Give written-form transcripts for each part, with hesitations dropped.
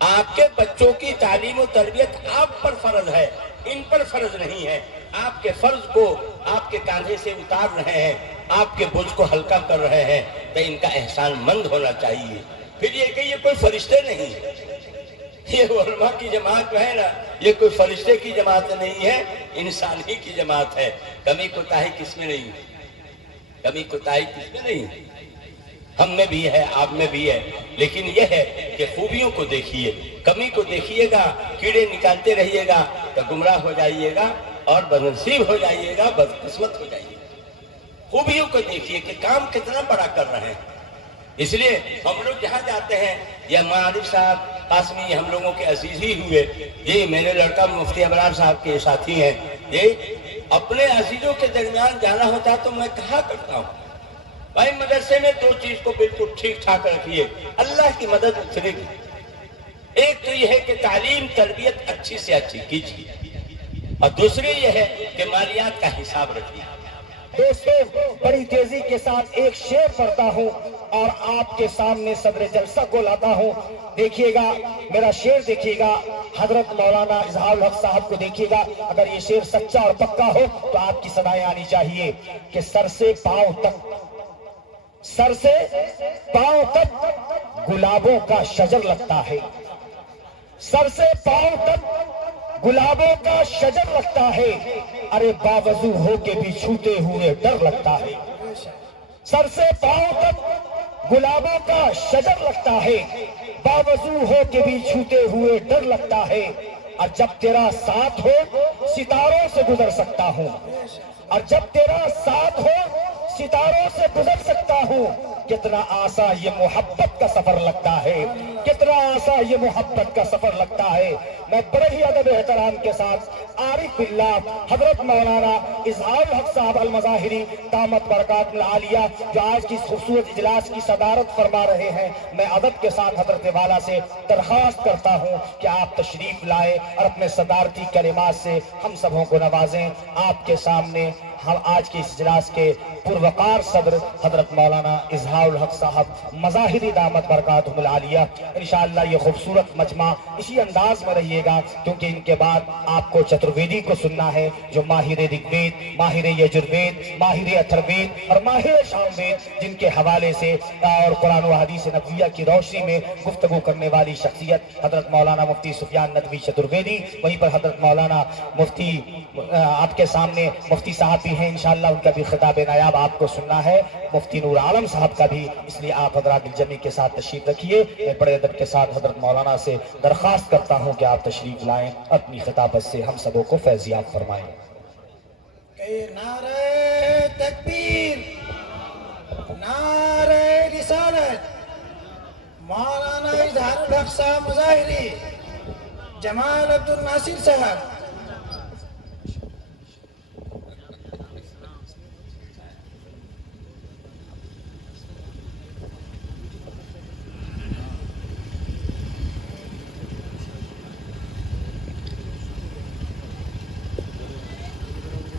آپ کے بچوں کی تعلیم و تربیت آپ پر فرض ہے، ان پر فرض نہیں ہے۔ آپ کے فرض کو آپ کے کاندھے سے اتار رہے ہیں، آپ کے بوجھ کو ہلکا کر رہے ہیں، تو ان کا احسان مند ہونا چاہیے۔ پھر یہ کہ یہ کوئی فرشتے نہیں، یہ علماء کی جماعت جو ہے نا، یہ کوئی فرشتے کی جماعت نہیں ہے، انسان ہی کی جماعت ہے۔ کمی کوتاہی کس میں نہیں، کمی کوتاہی کس میں نہیں، ہم میں بھی ہے، آپ میں بھی ہے، لیکن یہ ہے کہ خوبیوں کو دیکھیے، کمی کو دیکھیے گا، کیڑے نکالتے رہیے گا تو گمراہ ہو جائیے گا اور بدنصیب ہو جائیے گا، بدقسمت ہو جائیے گا۔ خوبیوں کو دیکھیے کہ کام کتنا بڑا کر رہے ہیں۔ اس لیے ہم لوگ جہاں جاتے ہیں، یہ معارف صاحب قاسمی ہم لوگوں کے عزیز ہی ہوئے، یہ میرے لڑکا مفتی ابرار صاحب کے ساتھی ہیں، یہ اپنے عزیزوں کے درمیان جانا ہوتا تو میں کہا کرتا ہوں بھائی مدرسے میں دو چیز کو بالکل ٹھیک ٹھاک رکھیے، اللہ کی مدد اترے گی۔ ایک تو یہ ہے کہ تعلیم تربیت اچھی سے اچھی کیجیے، اور دوسری یہ ہے کہ مالیات کا حساب رکھیے۔ دوستو، بڑی تیزی کے ساتھ ایک شعر پڑھتا ہوں اور آپ کے سامنے صدر جلسہ کو لاتا ہوں۔ دیکھیے گا میرا شعر، دیکھیے گا حضرت مولانا اظہار الحق صاحب کو دیکھیے گا، اگر یہ شعر سچا اور پکا ہو تو آپ کی صدائیں آنی چاہیے کہ سر سے پاؤں تک، سر سے پاؤں تک گلابوں کا شجر لگتا ہے، سر سے پاؤں تک گلابوں کا شجر لگتا ہے، ارے باوضو ہو کے بھی چھوتے ہوئے ڈر لگتا ہے۔ سر سے پاؤں تک گلابوں کا شجر لگتا ہے، باوضو ہو کے بھی چھوتے ہوئے ڈر لگتا ہے، اور جب تیرا ساتھ ہو ستاروں سے گزر سکتا ہوں، اور جب تیرا ساتھ ہو ستاروں سے گزر سکتا ہوں۔ کتنا آسان یہ محبت کا سفر لگتا ہے، کتنا آسان یہ محبت کا سفر لگتا ہے۔ میں بڑے ہی ادب احترام کے ساتھ عارف باللہ حضرت مولانا اظہار الحق صاحب المظاہری دامت برکات العالیہ جو آج کی خوبصورت اجلاس کی صدارت فرما رہے ہیں، میں ادب کے ساتھ حضرت والا سے درخواست کرتا ہوں کہ آپ تشریف لائے اور اپنے صدارتی کلمات سے ہم سبوں کو نوازیں۔ آپ کے سامنے ہم آج کی اس اجلاس کے پروقار صدر حضرت مولانا اظہار الحق صاحب مظاہری دامت برکاتہم العالیہ، انشاءاللہ یہ خوبصورت مجمع اسی انداز میں رہیے گا، کیونکہ ان کے بعد آپ کو چترویدی کو سننا ہے جو ماہر رگ وید، ماہر یجروید، ماہر اتھروید اور ماہر ساموید، جن کے حوالے سے اور قرآن و حدیث نبویہ کی روشنی میں گفتگو کرنے والی شخصیت حضرت مولانا مفتی سفیان ندوی چترویدی، وہیں پر حضرت مولانا مفتی آپ کے سامنے مفتی صاحب بھی ہیں، انشاءاللہ ان کا بھی خطاب نایاب آپ کو سننا ہے، مفتی نور عالم صاحب کا بھی، اس لیے آپ حضرات الجمی کے ساتھ تشریف رکھیے۔ میں بڑے ادب کے ساتھ حضرت مولانا سے درخواست کرتا ہوں کہ آپ تشریف لائیں، اپنی خطابت سے ہم سبوں کو فیضیاب فرمائیں۔ نعرہ تکبیر، نعرہ رسالت، مولانا اظہار الحق صاحب مظاہری، جمال عبد الناصر صاحب۔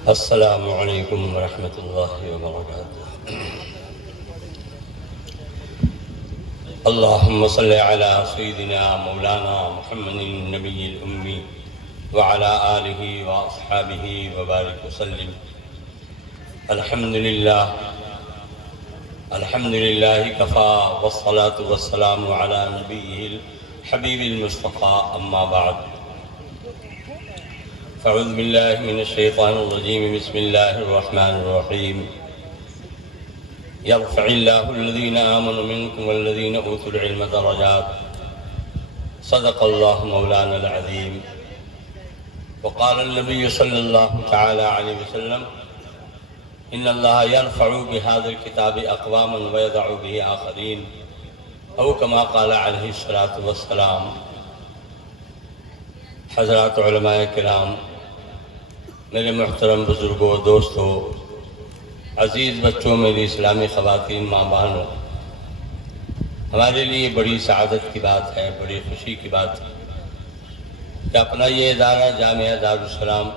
السلام علیکم ورحمۃ اللہ وبرکاتہ۔ اللہم صلی علی سیدنا مولانا محمد النبی الأمی وعلی آلہ واصحابہ وبارک وسلم۔ الحمدللہ کفا والصلاة والسلام علی نبیہ الحبیب المصطفى، اما بعد فاعوذ باللہ من الشیطان الرجیم، بسم اللہ الرحمن الرحیم۔ یرفع اللہ الذین آمنوا منکم والذین اوتوا العلم درجات، صدق اللہ مولانا العظیم۔ وقال النبی صلی اللہ تعالی علیہ وسلم، ان اللہ یرفع بهذا الكتاب اقواما ویضع به آخرین، او کما قال علیہ الصلاۃ والسلام۔ حضرات علماء کرام، میرے محترم بزرگوں، دوستوں، عزیز بچوں، میری اسلامی خواتین، ماں بہنوں، ہمارے لیے بڑی سعادت کی بات ہے، بڑی خوشی کی بات ہے کہ اپنا یہ ادارہ جامعہ دارالسلام،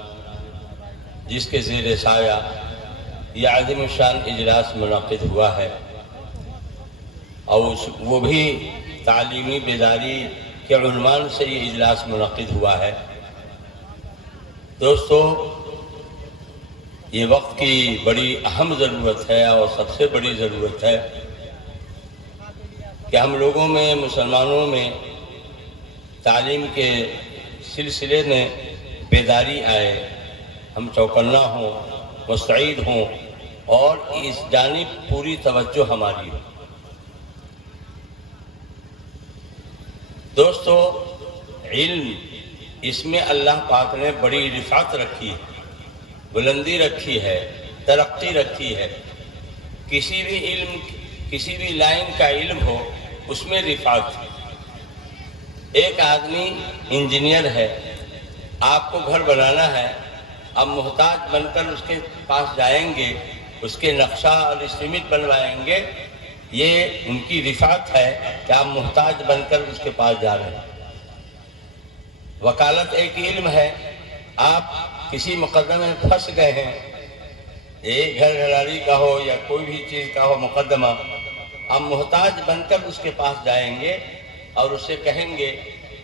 جس کے زیر سایہ یہ عظیم الشان اجلاس منعقد ہوا ہے، اور وہ بھی تعلیمی بیداری کے عنوان سے یہ اجلاس منعقد ہوا ہے۔ دوستو، یہ وقت کی بڑی اہم ضرورت ہے اور سب سے بڑی ضرورت ہے کہ ہم لوگوں میں، مسلمانوں میں تعلیم کے سلسلے میں بیداری آئے، ہم چوکنا ہوں، مستعد ہوں اور اس جانب پوری توجہ ہماری ہو۔ دوستو، علم، اس میں اللہ پاک نے بڑی رفعت رکھی ہے، بلندی رکھی ہے، ترقی رکھی ہے۔ کسی بھی علم، کسی بھی لائن کا علم ہو، اس میں رفعت ہے۔ ایک آدمی انجینئر ہے، آپ کو گھر بنانا ہے، اب محتاج بن کر اس کے پاس جائیں گے، اس کے نقشہ اور اسٹیمیٹ بنوائیں گے، یہ ان کی رفعت ہے کہ آپ محتاج بن کر اس کے پاس جا رہے ہیں۔ وکالت ایک علم ہے، آپ کسی مقدمے میں پھنس گئے ہیں، ایک گھر گھراری کا ہو یا کوئی بھی چیز کا ہو مقدمہ، آپ محتاج بن کر اس کے پاس جائیں گے اور اس سے کہیں گے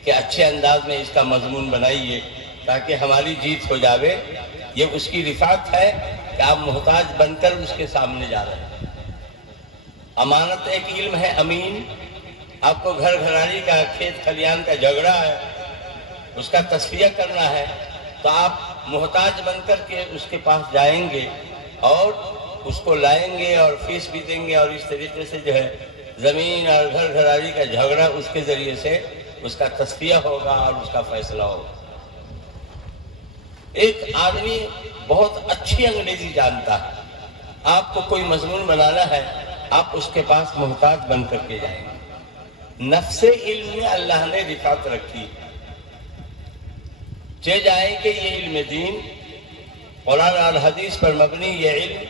کہ اچھے انداز میں اس کا مضمون بنائیے تاکہ ہماری جیت ہو جاوے۔ یہ اس کی رفعت ہے کہ آپ محتاج بن کر اس کے سامنے جا رہے ہیں۔ امانت ایک علم ہے، امین، آپ کو گھر گھرانی کا، کھیت کھلیان کا جھگڑا ہے، اس کا تصفیہ کرنا ہے، تو آپ محتاج بن کر کے اس کے پاس جائیں گے اور اس کو لائیں گے اور فیس بھی دیں گے، اور اس طریقے سے جو ہے زمین اور گھر گھرانی کا جھگڑا اس کے ذریعے سے اس کا تصفیہ ہوگا اور اس کا فیصلہ ہوگا۔ ایک آدمی بہت اچھی انگریزی جانتا ہے، آپ کو کوئی مضمون بنانا ہے، آپ اس کے پاس محتاج بن کر کے جائیں گے۔ نفس علم میں اللہ نے رفعت رکھی، چہ جائے کہ یہ علم دین، قرآن اور حدیث پر مبنی یہ علم،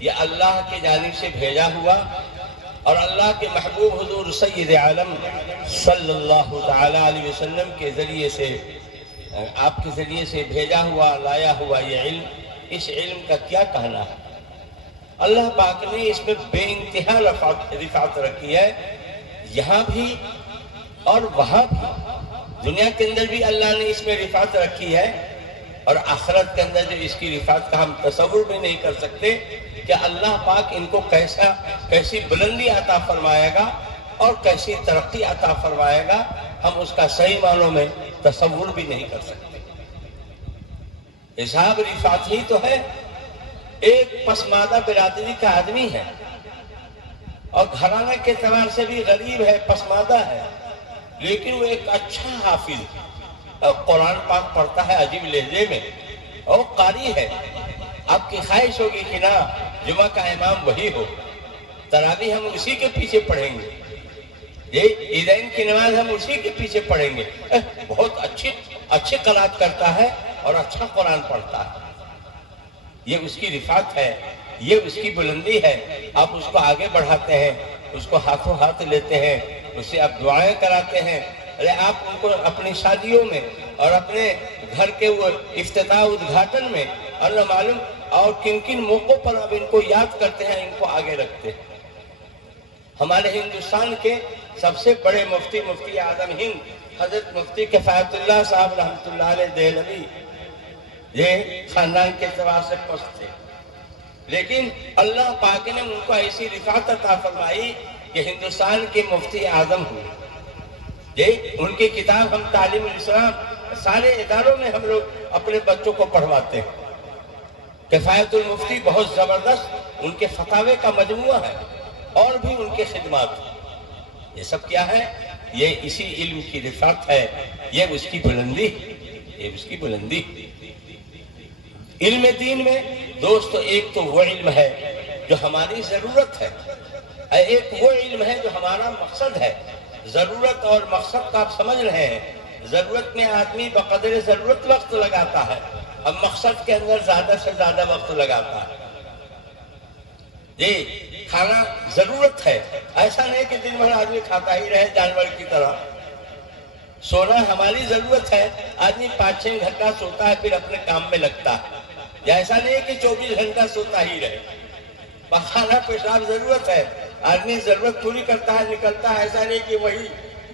یہ اللہ کی جانب سے بھیجا ہوا اور اللہ کے محبوب حضور سید عالم صلی اللہ تعالی علیہ وسلم کے ذریعے سے، آپ کے ذریعے سے بھیجا ہوا، لایا ہوا یہ علم، اس علم کا کیا کہنا ہے؟ اللہ پاک نے اس میں بے انتہا رفعت رکھی ہے، یہاں بھی اور وہاں بھی، دنیا کے اندر بھی اللہ نے اس میں رفعت رکھی ہے، اور آخرت کے اندر جو اس کی رفعت کا ہم تصور بھی نہیں کر سکتے کہ اللہ پاک ان کو کیسی بلندی عطا فرمائے گا اور کیسی ترقی عطا فرمائے گا، ہم اس کا صحیح معنوں میں تصور بھی نہیں کر سکتے۔ حساب رفعت ہی تو ہے۔ ایک پسماندہ برادری کا آدمی ہے اور گھرانہ کے اعتبار سے بھی غریب ہے، پسماندہ ہے، لیکن وہ ایک اچھا حافظ اور قرآن پاک پڑھتا ہے عجیب لہجے میں، اور قاری ہے۔ آپ کی خواہش ہوگی کہ نا جمعہ کا امام وہی ہو، تراویح ہم اسی کے پیچھے پڑھیں گے، یہ عیدین کی نماز ہم اسی کے پیچھے پڑھیں گے۔ بہت اچھی قرات کرتا ہے اور اچھا قرآن پڑھتا ہے۔ یہ اس کی رفعت ہے، یہ اس کی بلندی ہے۔ آپ اس کو آگے بڑھاتے ہیں، اس کو ہاتھوں ہاتھ لیتے ہیں، اس سے آپ دعائیں کراتے ہیں۔ ارے آپ ان کو اپنی شادیوں میں اور اپنے گھر کے وہ افتتاح ادگھاٹن میں اور نہ معلوم اور کن کن موقعوں پر آپ ان کو یاد کرتے ہیں، ان کو آگے رکھتے ہیں۔ ہمارے ہندوستان کے سب سے بڑے مفتی اعظم ہند حضرت مفتی کفایت اللہ صاحب رحمۃ اللہ علیہ دہلوی، یہ خاندان کے اعتبار سے پست تھے، لیکن اللہ پاک نے ان کو ایسی رفعت عطا فرمائی کہ ہندوستان کے مفتی اعظم ہوئے۔ ان کی کتاب ہم تعلیم الاسلام سارے اداروں میں ہم لوگ اپنے بچوں کو پڑھواتے ہیں۔ کفایت المفتی بہت زبردست ان کے فتاوے کا مجموعہ ہے، اور بھی ان کے خدمات۔ یہ سب کیا ہے؟ یہ اسی علم کی رفعت ہے، یہ اس کی بلندی، یہ اس کی بلندی۔ علم دین میں دوستو ایک تو وہ علم ہے جو ہماری ضرورت ہے، ایک وہ علم ہے جو ہمارا مقصد ہے۔ ضرورت اور مقصد کا آپ سمجھ رہے ہیں، ضرورت میں آدمی بقدر ضرورت وقت لگاتا ہے، اب مقصد کے اندر زیادہ سے زیادہ وقت لگاتا ہے۔ جی کھانا ضرورت ہے، ایسا نہیں کہ دن بھر آدمی کھاتا ہی رہے جانور کی طرح۔ سونا ہماری ضرورت ہے، آدمی 5-6 گھنٹہ سوتا ہے پھر اپنے کام میں لگتا ہے، ایسا نہیں کہ 24 گھنٹہ سوتا ہی رہے۔ کھانا پیشاب ضرورت ہے، آدمی ضرورت پوری کرتا ہے نکلتا ہے، ایسا نہیں کہ وہی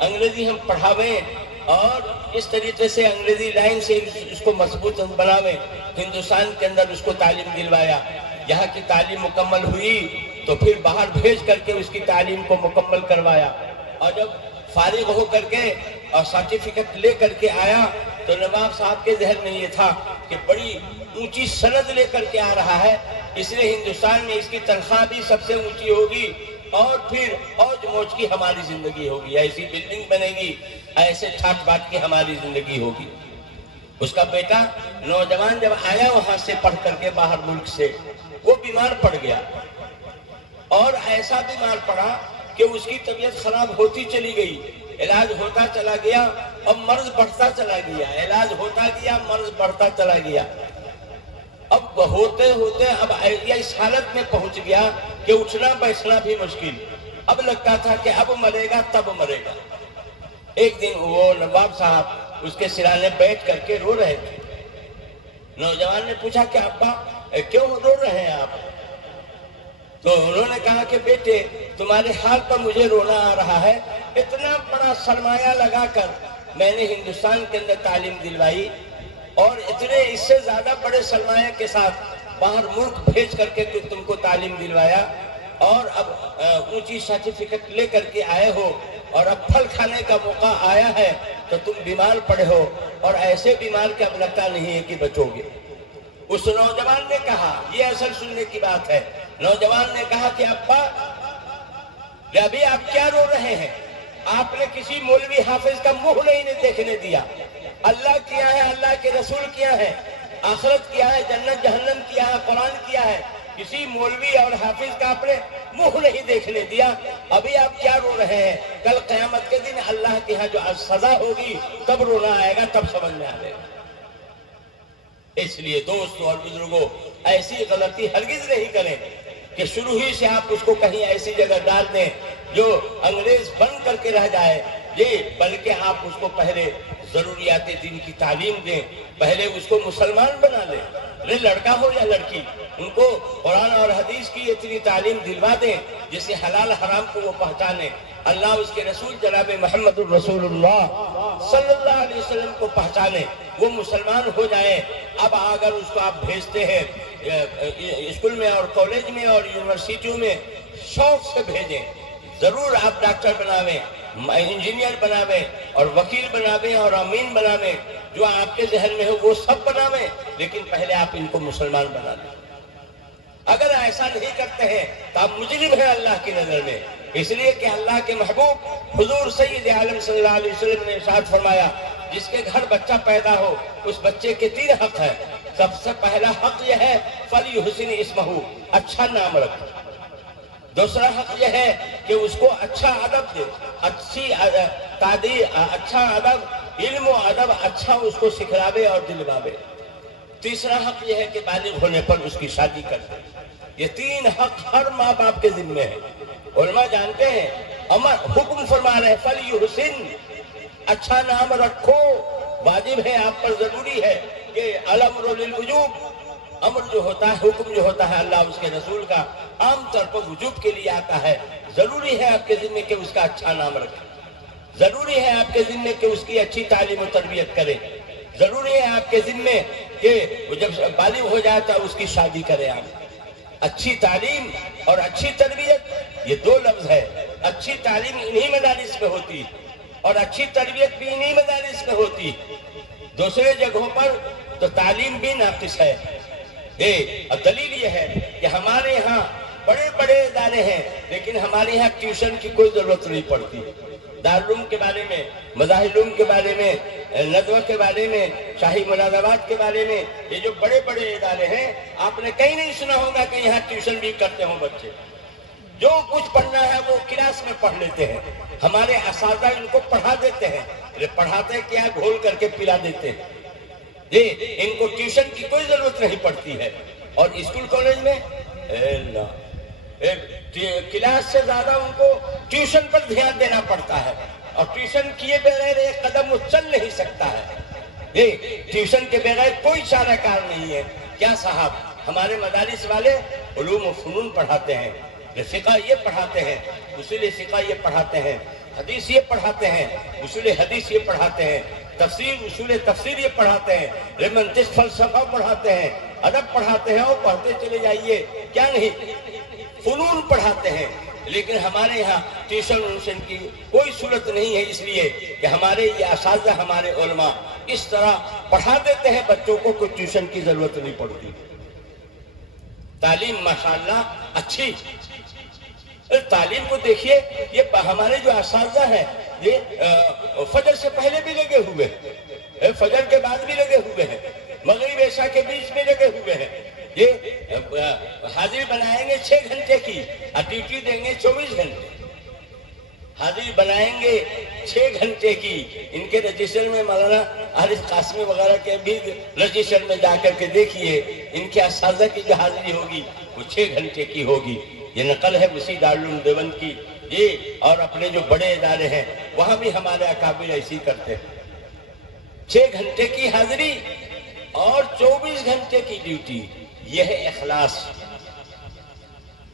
انگریزی ہم پڑھاویں اور اس طریقے سے انگریزی لائن سے اس کو مضبوط بناویں. ہندوستان کے اندر اس کو تعلیم دلوایا. یہاں کی تعلیم مکمل ہوئی تو پھر باہر بھیج کر کے اس کی تعلیم کو مکمل کروایا. اور جب فارغ ہو کر کے اور سرٹیفکیٹ لے کر کے آیا تو نواب صاحب کے ذہن میں یہ تھا کہ بڑی اونچی سند لے کر کے آ رہا ہے، اس لیے ہندوستان میں اس کی تنخواہ بھی سب سے اونچی ہوگی اور پھر اوج موج کی ہماری زندگی ہوگی، ایسی بلڈنگ بنے گی، ایسے ٹھاٹ باٹ کی ہماری زندگی ہوگی. اس کا بیٹا نوجوان جب آیا وہاں سے پڑھ کر کے باہر ملک سے، وہ بیمار پڑ گیا اور ایسا بیمار پڑا کہ اس کی طبیعت خراب ہوتی چلی گئی. علاج ہوتا چلا گیا اور مرض بڑھتا چلا گیا، علاج ہوتا گیا، مرض بڑھتا چلا گیا. اب ہوتے ہوتے اب اس حالت میں پہنچ گیا کہ اٹھنا بیٹھنا بھی مشکل. اب لگتا تھا کہ اب مرے گا تب مرے گا. ایک دن وہ نواب صاحب اس کے سرانے بیٹھ کر کے رو رہے تھے. نوجوان نے پوچھا کہ ابا کیوں رو رہے ہیں آپ؟ تو انہوں نے کہا کہ بیٹے تمہارے حال پر مجھے رونا آ رہا ہے. اتنا بڑا سرمایہ لگا کر میں نے ہندوستان کے اندر تعلیم دلوائی اور اتنے اس سے زیادہ بڑے سرمایہ کے ساتھ باہر ملک بھیج کر کے تم کو تعلیم دلوایا اور اب اونچی سرٹیفکیٹ لے کر کے آئے ہو اور اب پھل کھانے کا موقع آیا ہے تو تم بیمار پڑے ہو اور ایسے بیمار کہ اب لگتا نہیں ہے کہ بچو گے. اس نوجوان نے کہا، یہ اصل سننے کی بات ہے، نوجوان نے کہا کہ ابا ابھی آپ کیا رو رہے ہیں؟ آپ نے کسی مولوی حافظ کا منہ نہیں دیکھنے دیا. اللہ کیا ہے، اللہ کے رسول کیا ہے، آخرت کیا ہے، جنت جہنم کیا ہے، قرآن کیا ہے، کسی مولوی اور حافظ کا آپ نے منہ نہیں دیکھنے دیا. ابھی آپ کیا رو رہے ہیں؟ کل قیامت کے دن اللہ کے ہاں جو سزا ہوگی تب رونا آئے گا، تب سمجھ میں آئے گا. اس لیے دوستو اور بزرگوں ایسی غلطی ہرگز نہیں کریں کہ شروع ہی سے آپ اس کو کہیں ایسی جگہ ڈال دیں جو انگریز بن کر کے رہ جائے. بلکہ آپ اس کو پہلے ضروریات دین کی تعلیم دیں، پہلے اس کو مسلمان بنا لیں. لڑکا ہو یا لڑکی، ان کو قرآن اور حدیث کی اتنی تعلیم دلوا دیں جس سے حلال حرام کو وہ پہچانے، اللہ اس کے رسول جناب محمد الرسول اللہ صلی اللہ علیہ وسلم کو پہچانے، وہ مسلمان ہو جائیں. اب اگر اس کو آپ بھیجتے ہیں اسکول میں اور کالج میں اور یونیورسٹیوں میں، شوق سے بھیجیں. ضرور آپ ڈاکٹر بناویں، انجینئر بناویں اور وکیل بناویں اور امین بناویں، جو آپ کے ذہن میں ہو وہ سب بناویں، لیکن پہلے آپ ان کو مسلمان بنا لیں. اگر ایسا نہیں کرتے ہیں تو آپ مجرم ہیں اللہ کی نظر میں. اس لیے کہ اللہ کے محبوب حضور سید عالم صلی اللہ علیہ وسلم نے ارشاد فرمایا، جس کے گھر بچہ پیدا ہو اس بچے کے 3 حق ہیں. سب سے پہلا حق یہ ہے فَلْيُحْسِنْ اسْمَهُ، اچھا نام رکھ. دوسرا حق یہ ہے کہ اس کو اچھا ادب دے، اچھی تعلیم، اچھا ادب، علم و ادب اچھا اس کو سکھلاوے اور دلواوے. تیسرا حق یہ ہے کہ بالغ ہونے پر اس کی شادی کر دے. یہ 3 حق ہر ماں باپ کے ذمہ ہے. علماء جانتے ہیں، حکم فرما رہے ہیں فَلْيُحْسِنْ، اچھا نام رکھو. واجب ہے، آپ پر ضروری ہے کہ الامر للوجوب، امر جو ہوتا ہے، حکم جو ہوتا ہے اللہ اس کے رسول کا عام طور پر وجوب کے لیے آتا ہے. ضروری ہے آپ کے ذمہ کہ اس کا اچھا نام رکھیں، ضروری ہے آپ کے ذمہ کہ اس کی اچھی تعلیم و تربیت کریں، ضروری ہے آپ کے ذمہ کہ جب بالغ ہو جائے تو اس کی شادی کریں. آپ اچھی تعلیم اور اچھی تربیت یہ 2 لفظ ہے. اچھی تعلیم انہی مدارس میں ہوتی اور اچھی تربیت بھی انہی مدارس میں ہوتی. دوسرے جگہوں پر تو تعلیم بھی ناقص ہے. اور دلیل یہ ہے کہ ہمارے ہاں بڑے بڑے ادارے ہیں لیکن ہمارے ہاں ٹیوشن کی کوئی ضرورت نہیں پڑتی. دارالعلوم کے بارے میں، مظاہر علوم کے بارے میں، ندوہ کے بارے میں، شاہی ملازمات کے بارے میں، یہ جو بڑے بڑے ادارے ہیں آپ نے کہیں نہیں سنا ہوگا کہ یہاں ٹیوشن بھی کرتے ہوں بچے. جو کچھ پڑھنا ہے وہ کلاس میں پڑھ لیتے ہیں. ہمارے اساتذہ ان کو پڑھا دیتے ہیں، پڑھاتے کیا گھول کر کے پلا دیتے ہیں. ان کو ٹیوشن کی کوئی ضرورت نہیں پڑتی ہے. اور اسکول کالج میں کلاس سے زیادہ ان کو ٹیوشن پر دھیان دینا پڑتا ہے اور ٹیوشن کیے بغیر ایک قدم وہ چل نہیں سکتا ہے. ٹیوشن کے بغیر کوئی چارہ کار نہیں ہے. کیا صاحب، ہمارے مدارس والے علوم و فنون پڑھاتے ہیں، فقہ یہ پڑھاتے ہیں، اصول فقہ یہ پڑھاتے ہیں، حدیث یہ پڑھاتے ہیں، اصول حدیث یہ پڑھاتے ہیں، تفسیر اصول تفسیر یہ پڑھاتے ہیں، منطق فلسفہ پڑھاتے ہیں، ادب پڑھاتے ہیں، اور پڑھتے چلے جائیے، کیا نہیں، فنون پڑھاتے ہیں۔ لیکن ہمارے یہاں ٹیوشن کی کوئی صورت نہیں ہے، اس لیے کہ ہمارے یہ اساتذہ، ہمارے علماء اس طرح پڑھا دیتے ہیں بچوں کو، کوئی ٹیوشن کی ضرورت نہیں پڑتی۔ تعلیم ماشاءاللہ اچھی، تعلیم کو دیکھیے، یہ ہمارے جو اساتذہ ہیں یہ فجر سے پہلے بھی لگے ہوئے ہیں، فجر کے بعد بھی لگے ہوئے ہیں، مغرب عشاء کے بیچ میں لگے ہوئے ہیں۔ یہ حاضری بنائیں گے 6 گھنٹے کی اور ڈیوٹی دیں گے 24 گھنٹے۔ حاضری بنائیں گے 6 گھنٹے کی، ان کے رجسٹر میں مولانا حارث قاسمی وغیرہ کے بھی رجسٹر میں جا کر کے دیکھیے، ان کے اساتذہ کی جو حاضری ہوگی وہ 6 گھنٹے کی ہوگی۔ یہ نقل ہے اسی دارالعلوم دیوبند کی، یہ اور اپنے جو بڑے ادارے ہیں وہاں بھی ہمارے اکابر ایسی کرتے ہیں، 6 گھنٹے کی حاضری اور 24 گھنٹے کی ڈیوٹی۔ یہ ہے اخلاص۔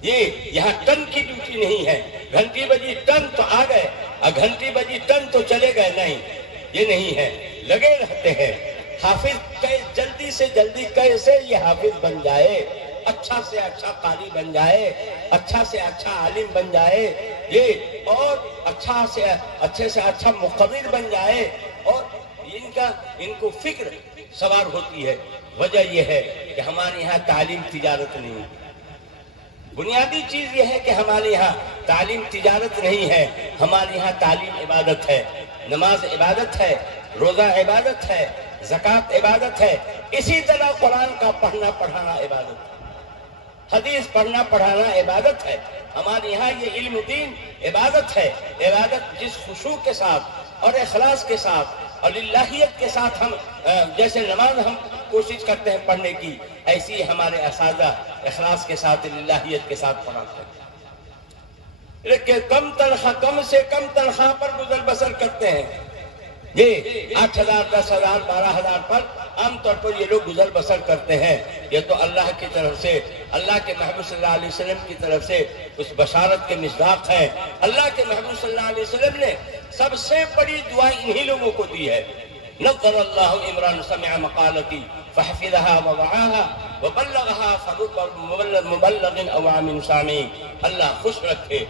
یہ یہاں ٹن کی ڈیوٹی نہیں ہے، گھنٹی بجی ٹن تو آ گئے اور گھنٹی بجی ٹن تو چلے گئے، نہیں، یہ نہیں ہے، لگے رہتے ہیں۔ حافظ جلدی سے جلدی کیسے یہ حافظ بن جائے، اچھا سے اچھا قاری بن جائے، اچھا سے اچھا عالم بن جائے، یہ اور اچھے سے اچھا مقرر بن جائے، اور ان کو فکر سوار ہوتی ہے۔ وجہ یہ ہے کہ ہمارے یہاں تعلیم تجارت نہیں ہے۔ بنیادی چیز یہ ہے کہ ہمارے یہاں تعلیم تجارت نہیں ہے، ہمارے یہاں تعلیم عبادت ہے، نماز عبادت ہے، روزہ عبادت ہے، زکوٰۃ عبادت ہے، اسی طرح قرآن کا پڑھنا پڑھانا عبادت ہے، حدیث پڑھنا پڑھانا عبادت ہے۔ ہمارے یہاں یہ علم دین عبادت ہے۔ عبادت جس خشوع کے ساتھ اور اخلاص کے ساتھ اور للہیت کے ساتھ ہم جیسے نماز ہم کوشش کرتے ہیں پڑھنے کی، ایسی ہمارے اساتذہ اخلاص کے ساتھ للہیت کے ساتھ پڑھاتے ہیں۔ لیکن کم سے کم تنخواہ پر گزر بسر کرتے ہیں، یہ 8,000 10,000 12,000 پر عام طور پر یہ لوگ گزر بسر کرتے ہیں۔ یہ تو اللہ کی طرف سے، اللہ کے محبوب صلی اللہ علیہ وسلم کی طرف سے اس بشارت کے مصداق ہیں۔ اللہ کے محبوب صلی اللہ علیہ وسلم نے سب سے بڑی دعا انہی لوگوں کو دی ہے، نظر اللہ عمران سمع مقالتی فحفظها ووعاها وبلغها فرب مبلغ او عام سامع۔ اللہ خوش رکھے،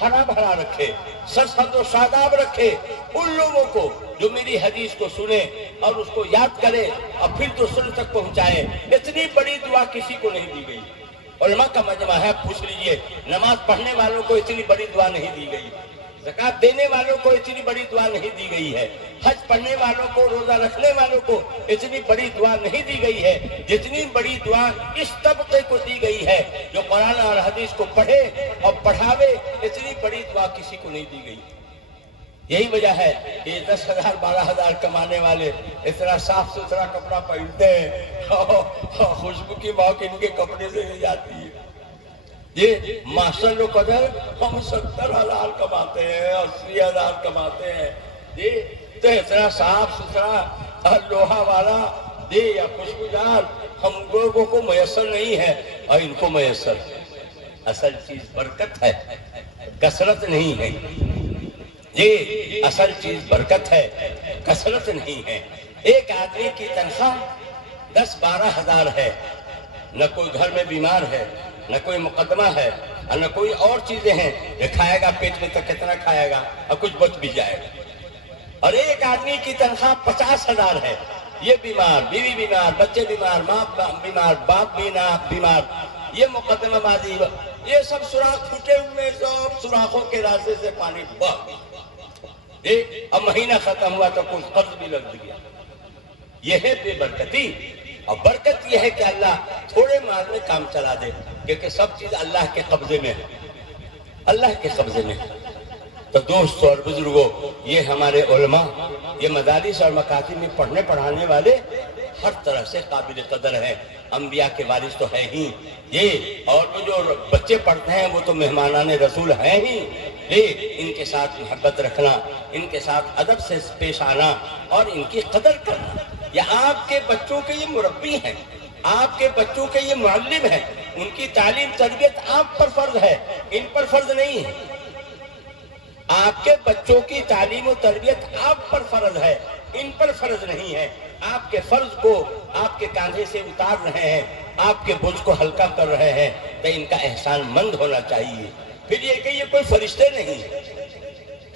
ہرا بھرا رکھے، سرسبز و شاداب رکھے ان لوگوں کو جو میری حدیث کو سنے اور اس کو یاد کرے اور پھر دوسروں تک پہنچائے۔ اتنی بڑی دعا کسی کو نہیں دی گئی۔ علماء کا مجمع ہے، پوچھ لیجئے، نماز پڑھنے والوں کو اتنی بڑی دعا نہیں دی گئی، زکوٰۃ دینے والوں کو اتنی بڑی دعا نہیں دی گئی ہے، حج پڑھنے والوں کو، روزہ رکھنے والوں کو اتنی بڑی دعا نہیں دی گئی ہے جتنی بڑی دعا اس طبقے کو دی گئی ہے جو قرآن اور حدیث کو پڑھے اور پڑھاوے۔ اتنی بڑی دعا کسی کو نہیں دی گئی۔ یہی وجہ ہے کہ 10,000 12,000 کمانے والے اتنا صاف ستھرا کپڑا پہنتے ہیں، خوشبو کی مہک ان کے کپڑے سے نہیں جاتی ہے۔ یہ ماشاءاللہ قدر ہم 70,000 کماتے ہیں، 80,000 کماتے ہیں، یہ تو اتنا صاف ستھرا لوہا والا یہ یا خوشبودار ہم لوگوں کو میسر نہیں ہے، اور ان کو میسر۔ اصل چیز برکت ہے، کثرت نہیں ہے۔ یہ اصل چیز برکت ہے، کثرت نہیں ہے۔ ایک آدمی کی تنخواہ 10-12,000 ہے، نہ کوئی گھر میں بیمار ہے، نہ کوئی مقدمہ ہے، اور نہ کوئی اور چیزیں ہیں، یہ کھائے گا پیٹ میں تو کتنا کھائے گا اور کچھ بچ بھی جائے گا۔ اور ایک آدمی کی تنخواہ 50,000 ہے، یہ بیمار، بیوی بیمار، بچے بیمار، ماں بیمار، باپ بیمار، یہ مقدمہ بازی، یہ سب سوراخ پھوٹے ہوئے، سب سوراخوں کے راستے سے پانی بہہ گیا۔ اب مہینہ ختم ہوا تو کچھ قرض بھی لگ گیا۔ یہ ہے بے برکتی۔ اور برکت یہ ہے کہ اللہ تھوڑے مال میں کام چلا دے، کیونکہ سب چیز اللہ کے قبضے میں ہے، اللہ کے قبضے میں ہے۔ تو دوستو اور بزرگوں، یہ ہمارے علماء، یہ مدارس اور مکاتب میں پڑھنے پڑھانے والے ہر طرح سے قابل قدر ہیں، انبیاء کے وارث تو ہے ہی یہ، اور وہ جو بچے پڑھتے ہیں وہ تو مہمانان رسول ہیں ہی۔ ان کے ساتھ محبت رکھنا، ان کے ساتھ ادب سے پیش آنا اور ان کی قدر کرنا، یہ آپ کے بچوں کے یہ مربی ہیں، آپ کے بچوں کے یہ معلم ہیں، ان کی تعلیم تربیت آپ پر فرض ہے، ان پر فرض نہیں ہے۔ آپ کے بچوں کی تعلیم و تربیت آپ پر فرض ہے، ان پر فرض نہیں ہے۔ آپ کے فرض کو آپ کے کاندھے سے اتار رہے ہیں، آپ کے بوجھ کو ہلکا کر رہے ہیں، تو ان کا احسان مند ہونا چاہیے۔ پھر یہ کہ یہ کوئی فرشتے نہیں،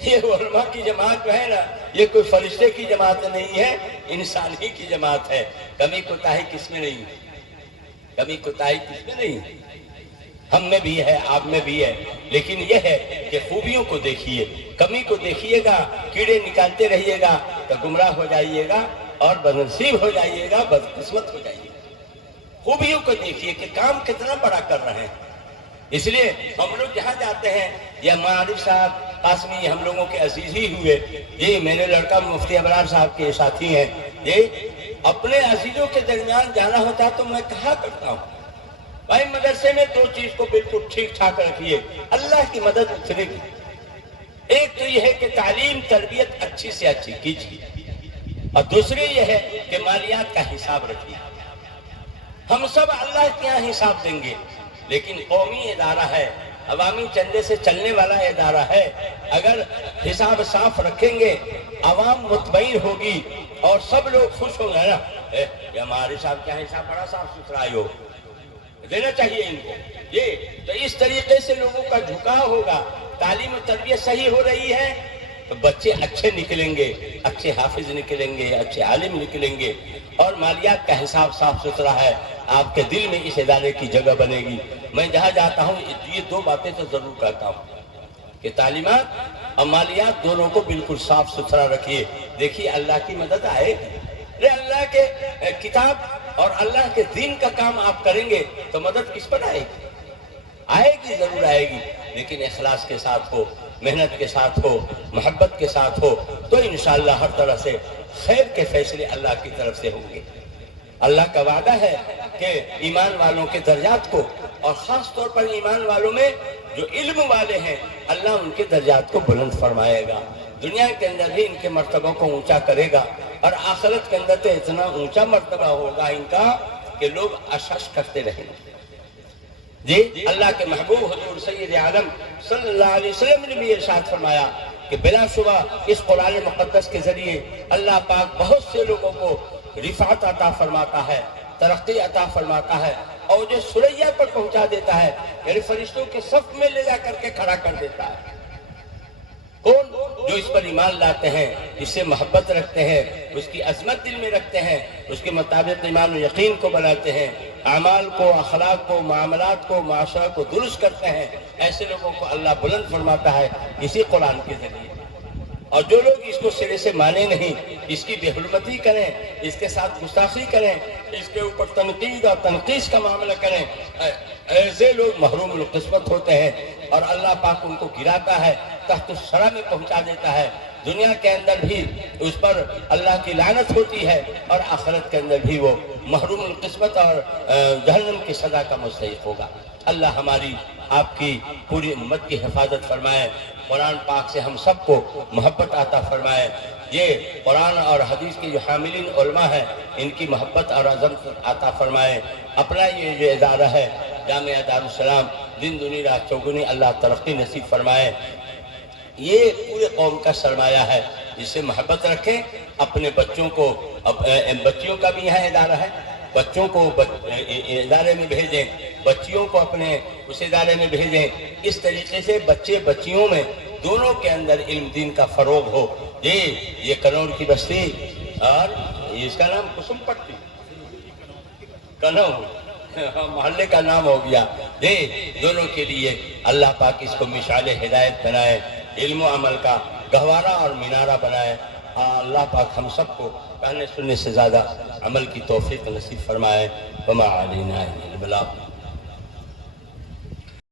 یہ علماء کی جماعت جو ہے نا، یہ کوئی فرشتے کی جماعت نہیں ہے، انسان ہی کی جماعت ہے۔ کمی کوتاہی کس میں نہیں، کمی کوتاہی کس میں نہیں، ہم میں بھی ہے، آپ میں بھی ہے، لیکن یہ ہے کہ خوبیوں کو دیکھیے، کمی کو دیکھیے گا، کیڑے نکالتے رہیے گا تو گمراہ ہو جائیے گا اور بدنصیب ہو جائیے گا، بدقسمت ہو جائیے گا۔ خوبیوں کو دیکھیے کہ کام کتنا بڑا کر رہے ہیں۔ اس لیے ہم لوگ جہاں جاتے ہیں، یا معارف صاحب قاسمی ہم لوگوں کے عزیز ہی ہوئے، یہ میرے لڑکا مفتی ابرار صاحب کے ساتھی ہیں، یہ اپنے عزیزوں کے درمیان جانا ہوتا تو میں کہا کرتا ہوں بھائی مدرسے میں دو چیز کو بالکل ٹھیک ٹھاک رکھیے، اللہ کی مدد اترے گی۔ ایک تو یہ ہے کہ تعلیم تربیت اچھی سے اچھی کیجیے، اور دوسری یہ ہے کہ مالیات کا حساب رکھیے۔ ہم سب اللہ کے یہاں حساب دیں گے، لیکن قومی ادارہ ہے، عوامی چندے سے چلنے والا ادارہ ہے، اگر حساب صاف رکھیں گے، عوام مطمئن ہوگی اور سب لوگ خوش ہوں گے نا، یہ ہمارے صاحب کیا حساب بڑا صاف ستھرا ہو، دینا چاہیے ان کو۔ یہ تو اس طریقے سے لوگوں کا جھکاؤ ہوگا، تعلیم و تربیت صحیح ہو رہی ہے تو بچے اچھے نکلیں گے، اچھے حافظ نکلیں گے، اچھے عالم نکلیں گے، اور مالیات کا حساب صاف ستھرا ہے، آپ کے دل میں اس ادارے کی جگہ بنے گی۔ میں جہاں جاتا ہوں یہ دو باتیں تو ضرور کہتا ہوں کہ تعلیمات اور مالیات دونوں کو بالکل صاف ستھرا رکھیے، دیکھیے اللہ کی مدد آئے گی۔ اللہ کے کتاب اور اللہ کے دین کا کام آپ کریں گے تو مدد کس پر آئے گی؟ آئے گی، ضرور آئے گی، لیکن اخلاص کے ساتھ ہو، محنت کے ساتھ ہو، محبت کے ساتھ ہو، تو انشاءاللہ ہر طرح سے خیر کے فیصلے اللہ کی طرف سے ہوں گے۔ اللہ کا وعدہ ہے کہ ایمان والوں کے درجات کو، اور خاص طور پر ایمان والوں میں جو علم والے ہیں، اللہ ان کے درجات کو بلند فرمائے گا، دنیا کے اندر بھی ان کے مرتبہ کو اونچا کرے گا، اور آخرت کے اندر تو اتنا اونچا مرتبہ ہوگا ان کا کہ لوگ اشش کرتے رہیں گے۔ جی اللہ کے محبوب حضور سید عالم صلی اللہ علیہ وسلم نے بھی ارشاد فرمایا کہ بلا شبہ اس قرآن مقدس کے ذریعے اللہ پاک بہت سے لوگوں کو رفعت عطا فرماتا ہے، ترقی عطا فرماتا ہے، اور جو سریا پر پہنچا دیتا ہے، یعنی فرشتوں کے صف میں لے جا کر کے کھڑا کر دیتا ہے۔ کون؟ جو اس پر ایمان لاتے ہیں، اس سے محبت رکھتے ہیں، اس کی عظمت دل میں رکھتے ہیں، اس کے مطابق ایمان و یقین کو بناتے ہیں، اعمال کو، اخلاق کو، معاملات کو، معاشرہ کو درست کرتے ہیں، ایسے لوگوں کو اللہ بلند فرماتا ہے اسی قرآن کے ذریعے۔ اور جو لوگ اس کو سرے سے مانے نہیں، اس کی بے حرمتی کریں، اس کے ساتھ گستاخی کریں، اس کے اوپر تنقید اور تنقیص کا معاملہ کریں، ایسے لوگ محروم القسمت ہوتے ہیں، اور اللہ پاک ان کو گراتا ہے، تحت الثری میں پہنچا دیتا ہے۔ دنیا کے اندر بھی اس پر اللہ کی لعنت ہوتی ہے، اور آخرت کے اندر بھی وہ محروم القسمت اور جہنم کی سزا کا مستحق ہوگا۔ اللہ ہماری آپ کی پوری امت کی حفاظت فرمائے، قرآن پاک سے ہم سب کو محبت عطا فرمائے۔ یہ قرآن اور حدیث کے جو حاملین علماء ہیں، ان کی محبت اور عظمت عطا فرمائے۔ اپنا یہ جو ادارہ ہے جامعہ دارالسلام، دن دنی رات چوگنی اللہ ترقی نصیب فرمائے۔ یہ پورے قوم کا سرمایہ ہے، جس سے محبت رکھیں، اپنے بچوں کو، بچیوں کا بھی یہاں ادارہ ہے، بچوں کو ادارے میں بھیجیں، بچیوں کو اپنے اس ادارے میں بھیجیں، اس طریقے سے بچے بچیوں میں دونوں کے اندر علم دین کا فروغ ہو۔ یہ کنور کی بستی، اور اس کا نام کسم پٹی، کنور محلے کا نام ہو گیا، دونوں کے لیے اللہ پاک اس کو مشعل ہدایت بنائے، علم و عمل کا گہوارہ اور مینارہ بنائے۔ اللہ پاک ہم سب کو کہنے سننے سے زیادہ عمل کی توفیق نصیب فرمائے۔ وما علینا الا البلاغ۔